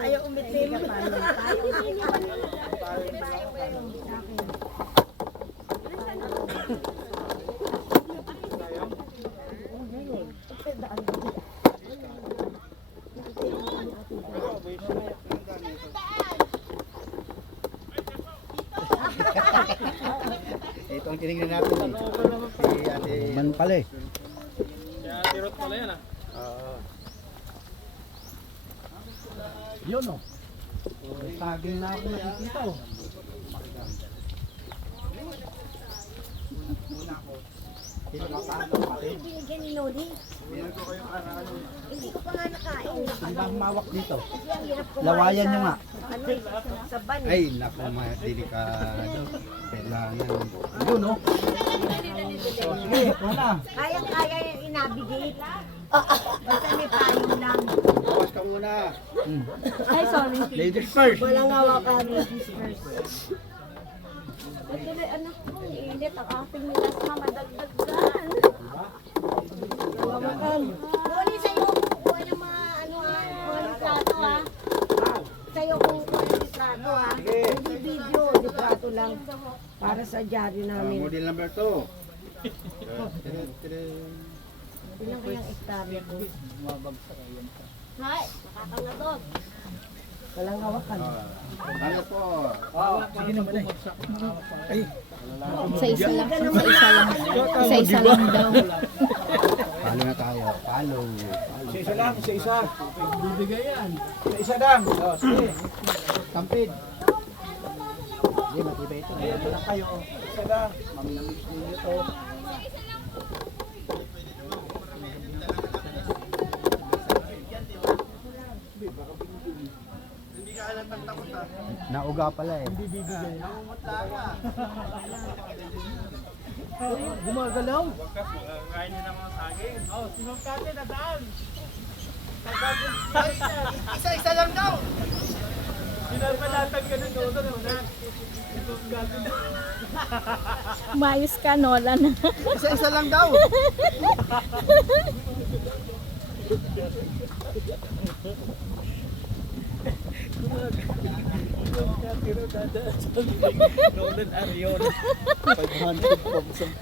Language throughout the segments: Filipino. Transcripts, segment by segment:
Ayaw umitim. Ito ang tinignan natin eh. Si Ate Man pala eh. Si Ate Ruth pala yan ah. Yun oh. Saging na ako nakikita oh. Binigyan ni Lodi. Hindi ko pa nga nakain. Ang bang mawak dito. Kasi ang hirap kumain Lawayan nyo nga. Ano eh, sa ban. Ay, naku, delikado. Kailangan. Yun oh. Sige, wala. Kayang-kaya yung inabigate. Basta may payong lang. Bawas ka muna. Ay, sorry. Ladies first. Walang hawakan. Ladies first. Natuloy anak ko, init ang aking nilas na madagdagan. Muli sa'yo kukuha ng mga ano mga litrato ha. Sa'yo kukuha ng litrato ha. Hindi video, litrato lang. Para sa dyaryo namin. Model number 2. Ilang kayang ektarya ko? Hay, nakakangadog. Walang hawakan. Ano po? Sige naman eh. Isa-isa lang. Isa-isa lang daw. Palo na tayo. Palo. Isa lang, isa. Bibigay yan. Isa lang. Oh, sige. Tampid. Hindi, matibay ito. Ayan na kayo. Isa lang. Maminamix ninyo to. Nauga pala eh. Gumagalaw. Kain niyo ng mga saging. Oh, si Ma'am Kate nadaan. Isa lang daw. Pinapalatag ka ng nono na. Umayos ka, Nolan. Isa lang daw. Nolan Arion. 500 pounds ang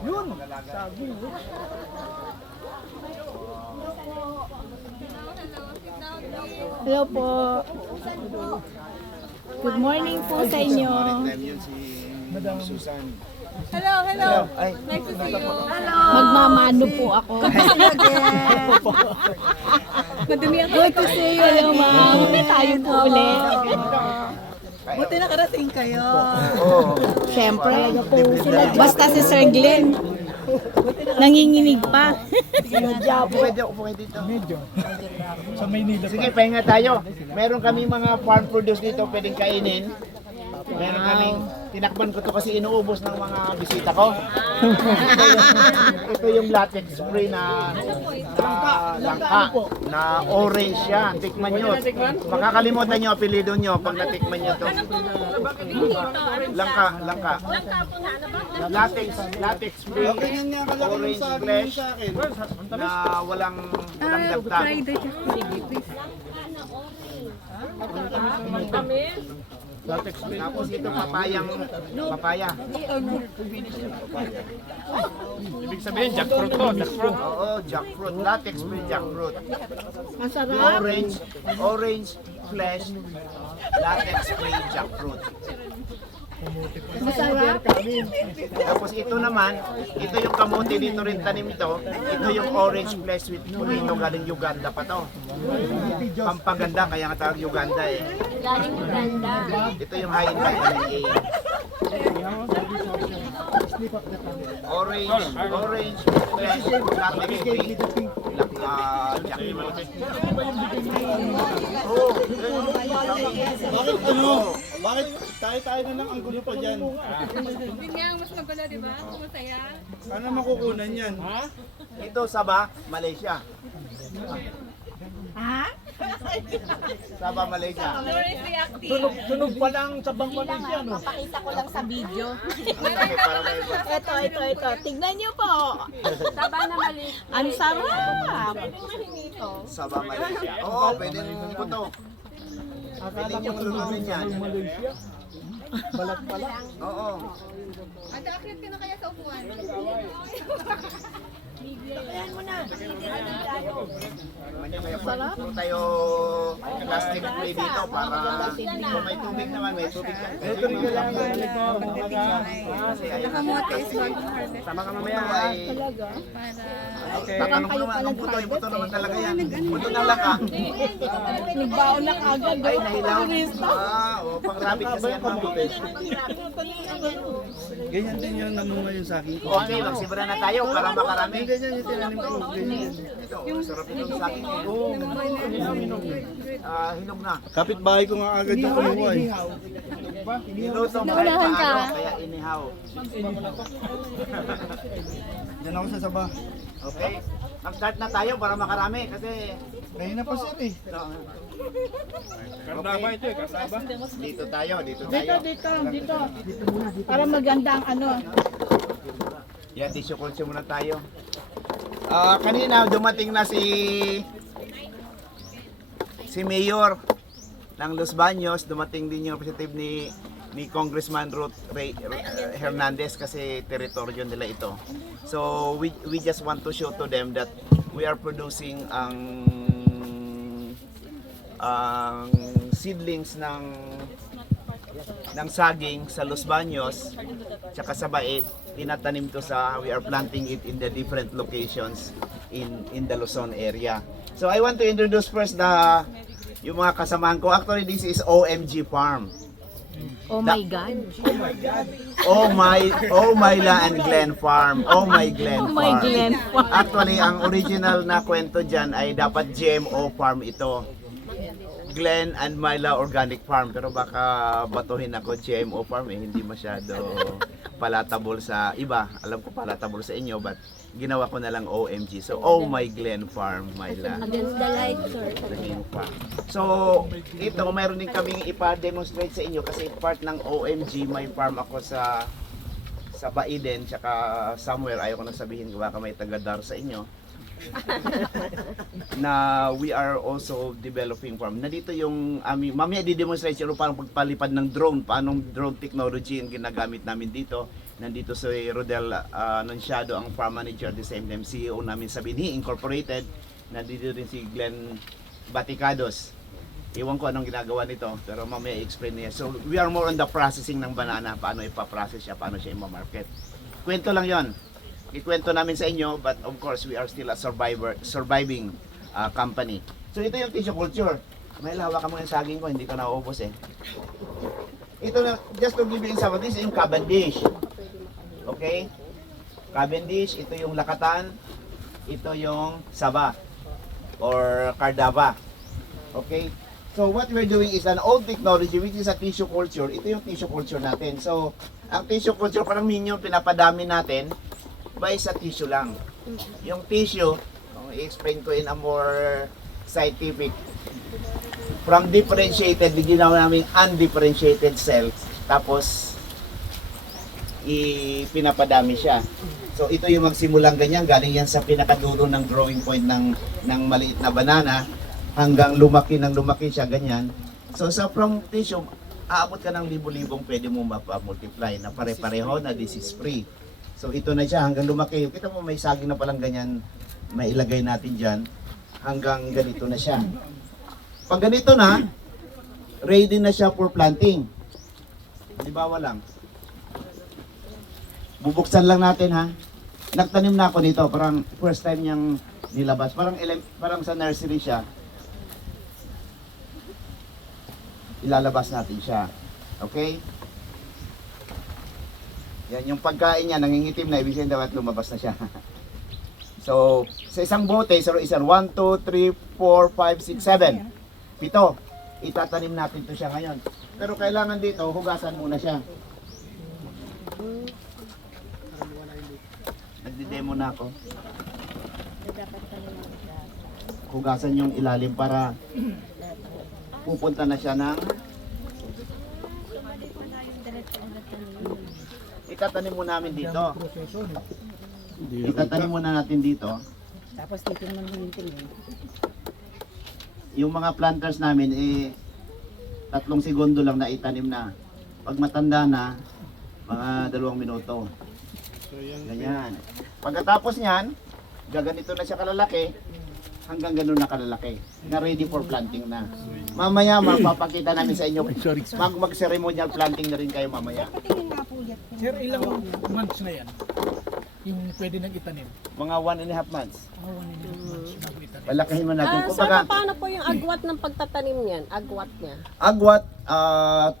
yun! Saging. Hello po. Good morning po sa inyo. Madam Susan. Hello, hello. Ay, Nice to see you. Magmamano po ako. Madumi ako. Good to see you. Hello, ma'am. Tayo po ulit. Buti nakarating kayo. Siyempre. Basta si Sir Glenn. Nanginginig pa. pwede ako po dito. Medyo. Sa Maynila pa. Sige, pahinga tayo. Meron kami mga farm produce dito pwedeng kainin. Meron kaming tinakban ko to kasi inuubos ng mga bisita ko. Ito yung latex spray na langka na orange yan. Tikman nyo. Makakalimutan nyo apelido nyo pag natikman nyo to. Langka. Latex spray, orange flesh na walang dagdag. Latex spray. Tapos ito papaya. Ibig sabihin, jackfruit to. Jackfruit. Oo, jackfruit. Latex spray jackfruit. Masarap. Orange flesh, latex spray jackfruit. Masarap. Tapos ito naman, ito yung kamote dito rin tanim ito. Ito yung orange flesh with potato galing Uganda pa to. Pampaganda kaya nga tawag Uganda eh. Galing Uganda. Ito yung high in vitamin A. Orange flesh, latex spray, jackfruit. Oh, Bakit tayo na lang ang gulo pa dyan? Yun nga ang mas maganda, di ba? Masaya. Sana makukunan yan. ito Sabah, Malaysia. Ha? Sabah, Malaysia. Lawrence reacting. Tunog pa lang sa Bang Malaysia, no? Papakita ko lang sa video. Okay, para may iba. Ito. Tignan niyo po. Taba na mali. Ang sarap. Sabah, Malaysia. Oo, pwedeng puto. Pwede niyong lulunin yan. Malaysia. Balat pala. Oo. Ate, akit ka na kaya sa upuan. Sarap. Puro tayo plastic free dito para kung may tubig naman, may tubig yan. Ito rin ka lang. Kasi ayun. Nakamote is bagong harvest. Sama ka mamaya ay tatanong ko naman, anong puto? Yung puto naman talaga yan. Puto ng laka. Nagbaon na kagad. Ay, nahilaw. Pang rabbit kasi yan, ma'am. Ganyan din yung namunga yung sa akin. Okay, magsibra na tayo para makarami. Ganyan yung tinanim ko. Ganyan. Ito, sarap itong sa akin. Hinog na. Kapit-bahay ko nga agad yung kumuha eh. Niluto mo kahit paano, kaya inihaw. Diyan ako sa Sabah. Okay? Mag-start na tayo para makarami kasi Ngayon na pa sir eh. Kasaba ito eh, kasaba. Dito tayo. Dito. Para maganda ang ano. Yan, tissue culture muna tayo. Kanina dumating na si Mayor ng Los Baños, dumating din yung representative ni Congressman Ruth Hernandez kasi teritoryo nila ito. So we just want to show to them that we are producing ang seedlings ng saging sa Los Baños tsaka sa Bae. Tinatanim to we are planting it in the different locations in the Luzon area. So I want to introduce first yung mga kasamahan ko. Actually, this is OMG Farm. Oh my God. Oh my La and Glen Farm. Oh my Glen Oh Farm. my Glen Farm. Actually, ang original na kwento dyan ay dapat GMO farm ito. Glen and Myla Organic Farm. Pero baka batuhin ako GMO farm eh. Hindi masyado palatable sa iba. Alam ko palatable sa inyo, but ginawa ko na lang OMG. So, Oh My Glen Farm, Myla. Against the light, sir. Glen Farm. So, ito, mayroon din kaming ipa-demonstrate sa inyo kasi part ng OMG, may farm ako sa Baiden, tsaka somewhere, ayaw ko na sabihin, baka may tagadar sa inyo. Na we are also developing farm. Nandito yung mamaya di-demonstrate siguro parang pagpalipad ng drone, paano drone technology yung ginagamit namin dito. Nandito si Rodel Anunciado, ang farm manager, at the same time CEO namin sa Binhi Incorporated. Nandito rin si Glenn Baticados. Iwan ko anong ginagawa nito, pero mamaya i-explain niya. So we are more on the processing ng banana, paano ipaprocess siya, paano siya i-market. Kwento lang yon. Ikwento namin sa inyo, but of course we are still a surviving company. So ito yung tissue culture. May hawakan mo yung saging ko, hindi ko nauubos eh. Ito na, just to give you example, this is yung Cavendish. Okay? Cavendish, ito yung Lakatan, ito yung Saba or Cardava. Okay? So what we're doing is an old technology which is a tissue culture. Ito yung tissue culture natin. So ang tissue culture parang minyo pinapadami natin by sa tissue lang. Yung tissue, i-explain ko in a more scientific. From differentiated, ginawa namin undifferentiated cell. Tapos, pinapadami siya. So, ito yung magsimulang ganyan. Galing yan sa pinakadulo ng growing point ng maliit na banana hanggang lumaki siya, ganyan. So, sa from tissue, aabot ka ng libo-libong pwede mo mapa-multiply na pare-pareho na disease-free. So ito na siya hanggang lumaki. Kita mo may saging na palang ganyan, may ilagay natin dyan. Hanggang ganito na siya. Pag ganito na, ready na siya for planting. Halimbawa lang. Bubuksan lang natin ha. Nagtanim na ako dito, parang first time niyang nilabas. Parang sa nursery siya. Ilalabas natin siya. Okay? Yan, yung pagkain niya, nangingitim na, ibig sabihin dapat lumabas na siya. So, sa isang bote, so isang 1, 2, 3, 4, 5, 6, 7. 7. Itatanim natin to siya ngayon. Pero kailangan dito, hugasan muna siya. Nagdi-demo na ako. hugasan yung ilalim para pupunta na siya ng itatanim mo namin dito. Itatanim muna natin dito. Tapos dito naman humintingin. Yung mga planters namin, 3 segundo lang na itanim na. Pag matanda na, mga 2 minuto. Ganyan. Pagkatapos niyan, gaganito na siya kalalaki, hanggang ganun na kalalaki, na ready for planting na. Mamaya, mapapakita namin sa inyo, mag-ceremonial planting na rin kayo mamaya. Sir, ilang months na yan? Yung pwede nang itanim? Mga 1.5 months. Mga 1.5 months bago itanim. Palakihin mo natin. Sir, Kumbaga, paano po yung agwat ng pagtatanim niyan? Agwat niya? agwat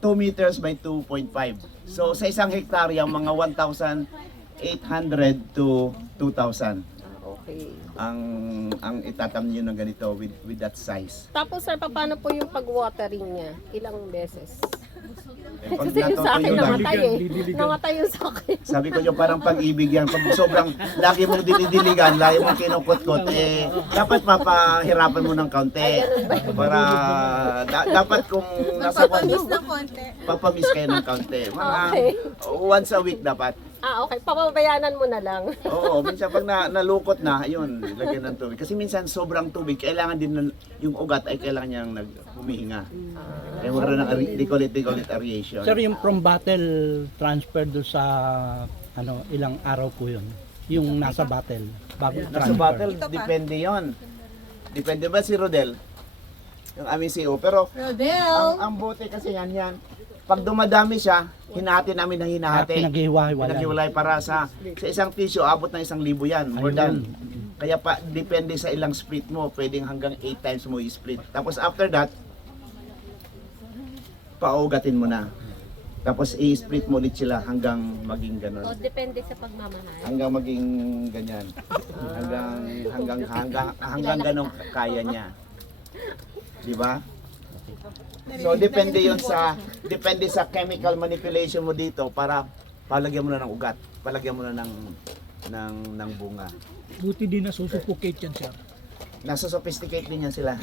2 meters by 2.5. So sa isang hektarya, mga 1,800 to 2,000 Okay. ang itatam niyo ng ganito with that size. Tapos sir, paano po yung pag-watering niya? Ilang beses? Pag Kasi yung sa akin natutuyo na, namatay eh. Namatay yung sa akin. sabi ko yung parang pag-ibig yan. Pag sobrang lagi mong dinidiligan, lagi mong kinukot-kot, dapat mapahirapan mo ng kaunti. Para dapat kung nasa Papamis ng konti. papamis kayo ng kaunti. Mga Okay. once a week dapat. Okay. Papabayanan mo na lang. Oo, minsan pag nalukot na, ayun, lagyan ng tubig. Kasi minsan sobrang tubig, kailangan din yung ugat ay kailangan niyang humihinga. Kaya magkaroon ng they call it aeration. Sir, yung from battle transfer do sa ilang araw po yun? Yung nasa battle, bago Nasa transfer. battle, depende yon. Depende ba si Rodel? Yung aming CEO. Pero ang bote kasi yan. Pag dumadami siya, hinahati namin ng hinahati. Pinaghiwa-hiwalay. Pinaghiwalay para sa isang tissue, abot ng 1,000 yan. More than. Kaya pa, depende sa ilang split mo, pwedeng hanggang 8 times mo i-split. Tapos after that, paugatin mo na. Tapos i-split mo ulit sila hanggang maging ganun. Depende sa pagmamahal. Hanggang maging ganyan. Hanggang ganun kaya niya. Di ba? So depende sa chemical manipulation mo dito para palagyan mo na ng ugat, palagyan mo na ng bunga. Buti din na susuffocate yan, sir. Nasa sophisticate din yan sila.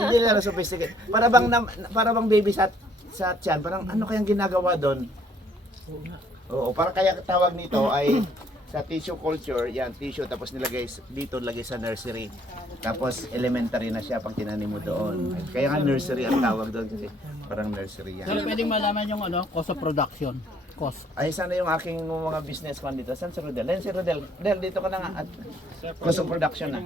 Hindi na sophisticate. Para bang baby sa tiyan, parang ano kayang ginagawa doon? Oo, para kaya tawag nito ay sa tissue culture, yan tissue tapos lagay sa nursery. Tapos elementary na siya pag tinanim mo doon. Kaya nga nursery ang tawag doon kasi parang nursery yan. Sir, pwedeng malaman yung cost of production. Cost. Ay, sana yung aking mga business plan dito. Saan si Rodel? Ayun si Rodel. Del, dito ka na nga. At cost of production na.